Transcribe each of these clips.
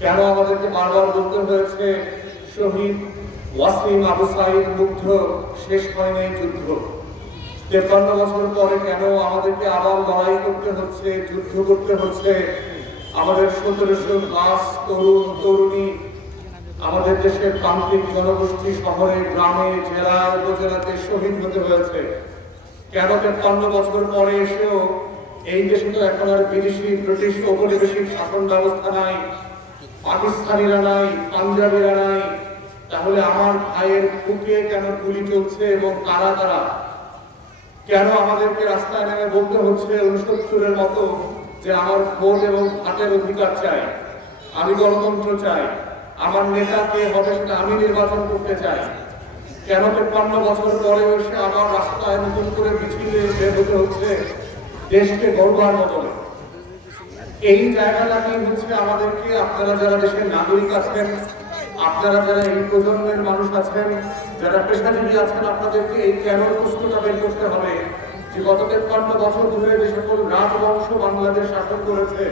কেন আমাদেরকে বারবার বলতে হয়েছে শহীদ ওয়াসিম আবু সাঈদ মুগ্ধ শেষ হয়নি যুদ্ধ? 53 বছর পরে কেন আমাদেরকে আবার লড়াই করতে হচ্ছে, যুদ্ধ করতে হচ্ছে? আমাদের 1700+ তরুণ তরুণী আমাদের দেশের প্রান্তিক জনগোষ্ঠী শহরে গ্রামে জেলা উপজেলাতে শহীদ হতে হয়েছে কেন? 53 বছর পরে এসেও এই দেশে তো এখন আর বিদেশি ব্রিটিশ ঔপনিবেশিক শাসন ব্যবস্থা নাই, পাকিস্তানিরা নাই, পাঞ্জাবিরা নাই। তাহলে আমার ভাইয়ের বুকে কেন গুলি চলছে এবং কারা কারা? কেন আমাদেরকে রাস্তায় নেমে বলতে হচ্ছে 69-এর মতো যে আমার ভোট এবং ভাতের অধিকার চাই, আমি গণতন্ত্র চাই, আমার নেতা কে হবে সেটা আমি নির্বাচন করতে চাই? কেন 53 বছর পরে এসে আবার রাস্তায় নতুন করে মিছিলে বের হতে হচ্ছে দেশকে গড়বার মতো? এই জায়গাটাকে হচ্ছে আমাদেরকে, আপনারা যারা দেশের নাগরিক আছেন, আপনারা যারা এই প্রজন্মের মানুষ আছেন, যারা পেশাজীবী আছেন, আপনাদেরকে এই কেন প্রশ্নটা বের করতে হবে যে গত 53 বছর ধরে যে সকল রাজবংশ বাংলাদেশ শাসন করেছে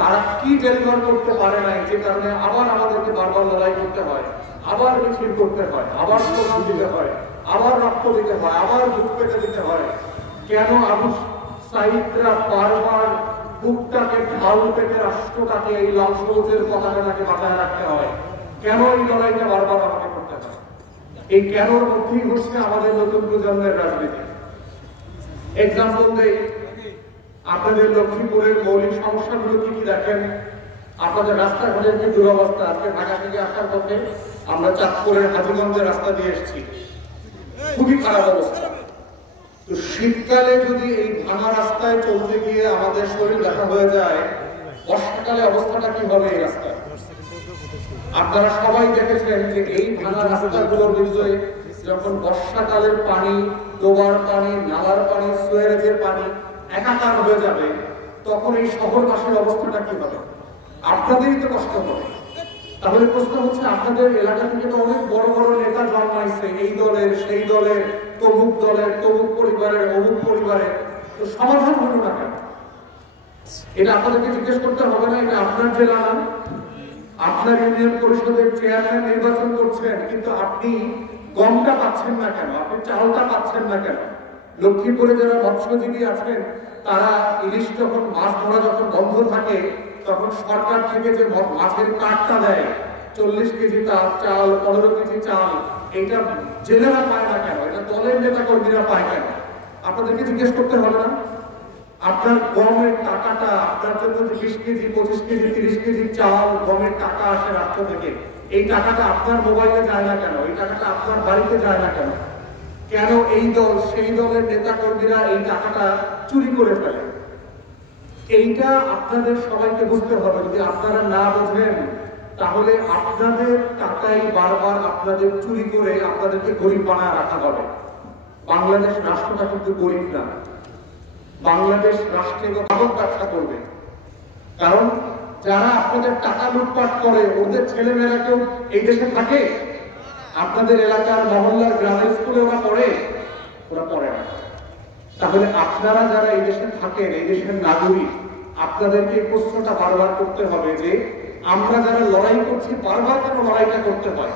তারা কি ডেলিভার করতে পারে নাই, যে কারণে আবার আমাদেরকে বারবার লড়াই করতে হয়, আবার মিছিল করতে হয়, আবার স্লোগান দিতে হয়, আবার রক্ত দিতে হয়, আবার বুক পেতে দিতে হয়? কেন আবু সাঈদরা বারবার বুকটাকে ঢাল পেতে রাষ্ট্রটাকে এই লাল সবুজের পতাকাটাকে বাঁচায় রাখতে হয়? কেন এই লড়াইটা বারবার আমাকে করতে হয়? এই কেনর মধ্যেই হচ্ছে আমাদের নতুন প্রজন্মের রাজনীতি। এক্সাম্পল দেই, আপনাদের লক্ষ্মীপুরের মৌলিক সমস্যাগুলো কি কি দেখেন? আপনাদের রাস্তাঘাটের কি দুরবস্থা? আজকে ঢাকা থেকে আসার পথে আমরা চাঁদপুরের হাজীগঞ্জের রাস্তা দিয়ে এসেছি, খুবই খারাপ অবস্থা। তো শীতকালে যদি এই ভাঙা রাস্তায় চলতে গিয়ে আমাদের শরীর দেখা হয়ে যায়, বর্ষাকালে অবস্থাটা কি হবে এই রাস্তায়? আপনারা সবাই দেখেছেন যে এই ভাঙা রাস্তাগুলোর বিষয়ে যখন বর্ষাকালের পানি, ডোবার পানি, নালার পানি, সুয়েরেজের পানি একাকার হয়ে যাবে, তখন এই শহরবাসীর অবস্থাটা কি হবে? আপনাদেরই তো কষ্ট হবে। তাহলে প্রশ্ন হচ্ছে, আপনাদের এলাকা থেকে তো অনেক বড় বড় নেতা জন্মাইছে, এই দলের, সেই দলের, তমুক দলের, তমুক পরিবারের, অমুক পরিবারের, তো সমাধান হলো না কেন? এটা আপনাদেরকে জিজ্ঞেস করতে হবে না? এটা আপনার জেলা না? আপনার ইউনিয়ন পরিষদের চেয়ারম্যান নির্বাচন করছেন, কিন্তু আপনি গমটা পাচ্ছেন না কেন? আপনি চালটা পাচ্ছেন না কেন? লক্ষ্মীপুরে যারা মৎস্যজীবী আছেন, তারা ইলিশ যখন, মাছ ধরা যখন বন্ধ থাকে, তখন সরকার থেকে যে মাছের কার্ডটা দেয়, 40 কেজি চাল, 15 কেজি চাল, এটা জেলেরা পায় না কেন? এটা দলের নেতা কর্মীরা পায় কেন? আপনাদেরকে জিজ্ঞেস করতে হবে না? আপনার গমের টাকাটা, আপনার জন্য যে 20 কেজি, 25 কেজি, 30 কেজি চাল, গমের টাকা আসে রাষ্ট্র থেকে, এই টাকাটা আপনার মোবাইলে যায় না কেন? এই টাকাটা আপনার বাড়িতে যায় না কেন? কেন এই দল, সেই দলের নেতা কর্মীরা এই টাকাটা চুরি করে ফেলে? এইটা আপনাদের সবাইকে বুঝতে হবে। যদি আপনারা না বোঝেন, তাহলে আপনাদের টাকাই বারবার আপনাদের চুরি করে আপনাদেরকে গরিব বানায় রাখা হবে। বাংলাদেশ রাষ্ট্রটা কিন্তু গরিব না। বাংলাদেশ রাষ্ট্রে কাগজ ব্যবসা করবে, কারণ যারা আপনাদের টাকা লুটপাট করে ওদের ছেলেমেয়েরা কেউ এই দেশে থাকে? আপনাদের এলাকার মহল্লার গ্রামের স্কুলে ওরা পড়ে? ওরা পড়ে না। তাহলে আপনারা যারা এই দেশে থাকেন, এই দেশের নাগরিক, আপনাদেরকে এই প্রশ্নটা বারবার করতে হবে যে আমরা যারা লড়াই করছি বারবার কেন লড়াইটা করতে হয়?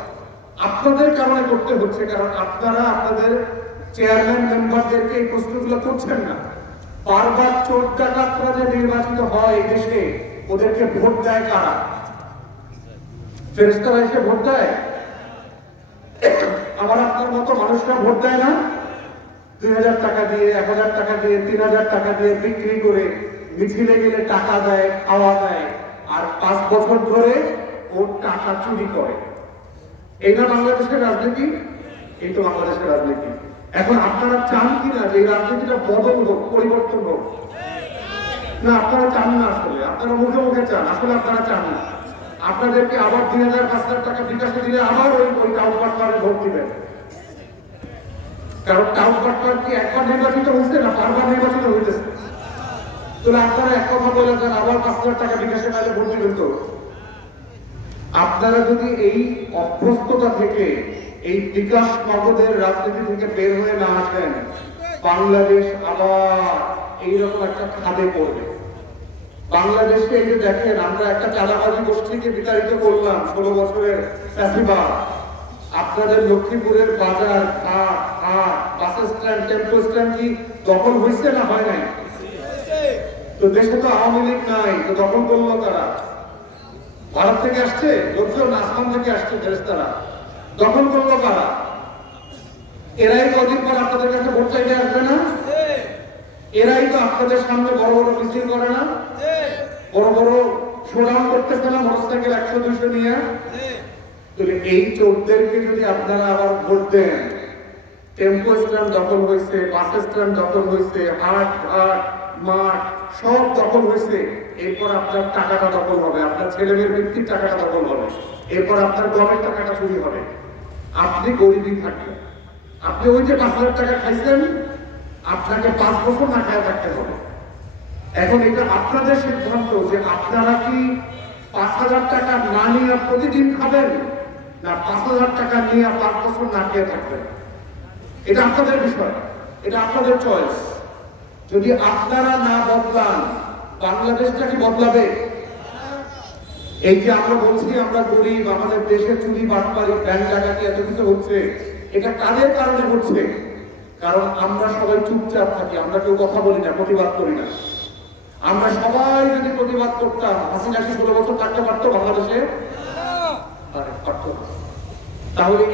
আপনাদের কারণে করতে হচ্ছে, কারণ আপনারা আপনাদের চেয়ারম্যান মেম্বারদেরকে এই প্রশ্নগুলো করছেন না। বারবার চোর ডাকাতরা যে নির্বাচিত হয় এই দেশে, ওদেরকে ভোট দেয় কারা? ফেরেশতারা এসে ভোট দেয়? আমার আপনার মতো মানুষরা ভোট দেয় না? 2000 টাকা দিয়ে, 1000 টাকা দিয়ে, 3000 টাকা দিয়ে বিক্রি করে মিছিলে গেলে টাকা দেয়, খাওয়া দেয়, আর 5 বছর ধরে ওর টাকা চুরি করে। এইটা বাংলাদেশের রাজনীতি? এই তো বাংলাদেশের রাজনীতি। এখন আপনারা চান কিনা যে এই রাজনীতিটা বদল হোক, পরিবর্তন হোক? না, আপনারা চান না। আসলে আপনারা মুখে মুখে চান, আসলে আপনারা চান না। আপনাদেরকে আবার 2000, 5000 টাকা বিকাশে দিলে আবার ওই টাউন পার্টনারে ভোট দিবেন। কারণ টাউন পার্টনার কি একবার নির্বাচিত হচ্ছে না বারবার নির্বাচিত হইতেছে? তাহলে আপনারা এক কথা বলে যান, আবার 5000 টাকা বিকাশে পাইলে ভোট দিবেন তো? আপনারা যদি এই অভ্যস্ততা থেকে, এই বিকাশ নগদের রাজনীতি থেকে বের হয়ে না আসেন, বাংলাদেশ আবার এইরকম একটা খাদে পড়বে। বাংলাদেশে এই যে দেখেন, আমরা একটা চাঁদাবাজি গোষ্ঠীকে বিতাড়িত করলাম 16 বছরের ফ্যাসিবাদ। আপনাদের লক্ষ্মীপুরের বাজার, ঘাট, বাস স্ট্যান্ড, টেম্পো স্ট্যান্ড কি দখল হয়েছে না হয় নাই? তো দেশে তো আওয়ামী লীগ নাই, তো দখল করলো তারা। ভারত থেকে আসছে লোকজন, আসমান থেকে আসছে ফেরেশতারা, দখল করলো তারা। এরাই কদিন পর আপনাদের কাছে ভোট চাইতে আসবে না? এরাই তো আপনাদের সামনে বড় বড় মিছিল করে না, বড় বড় শোডাউন করতেছে না মোটরসাইকেল 100-200 নিয়ে? এই চোরদেরকে যদি আপনারা আবার ভোট দেন, টেম্পো স্ট্যান্ড দখল হয়েছে, বাস স্ট্যান্ড দখল হয়েছে, হাট ঘাট মাঠ সব দখল হয়েছে, এরপর আপনার টাকাটা দখল হবে, আপনার ছেলেমেয়ের ব্যক্তির টাকাটা দখল হবে, এরপর আপনার গমের টাকাটা চুরি হবে, আপনি গরিবই থাকবেন। আপনি ওই যে 5,000 টাকা খাইছেন, আপনাকে 5 বছর না খায় থাকতে হবে। এখন এটা আপনাদের সিদ্ধান্ত যে আপনারা কি 5,000 টাকা না নিয়ে প্রতিদিন খাবেন, না 5,000 টাকা নিয়ে 5 বছর না খেয়ে থাকবেন। এটা আপনাদের বিষয়, এটা আপনাদের চয়েস। যদি আপনারা না বদলান, বাংলাদেশটা কি বদলাবে? এই যে আমরা বলছি আমরা গরিব, আমাদের দেশে চুরি বাটপারি ব্যাংক ডাকাতি এত কিছু হচ্ছে, এটা কাদের কারণে হচ্ছে? কারণ আমরা সবাই চুপচাপ থাকি, আমরা কেউ কথা বলি না, প্রতিবাদ করি না। আমরা সবাই যদি প্রতিবাদ করতাম, হাসিনা কি 16 বছর থাকতে পারতো বাংলাদেশে? পারতো না। তাহলে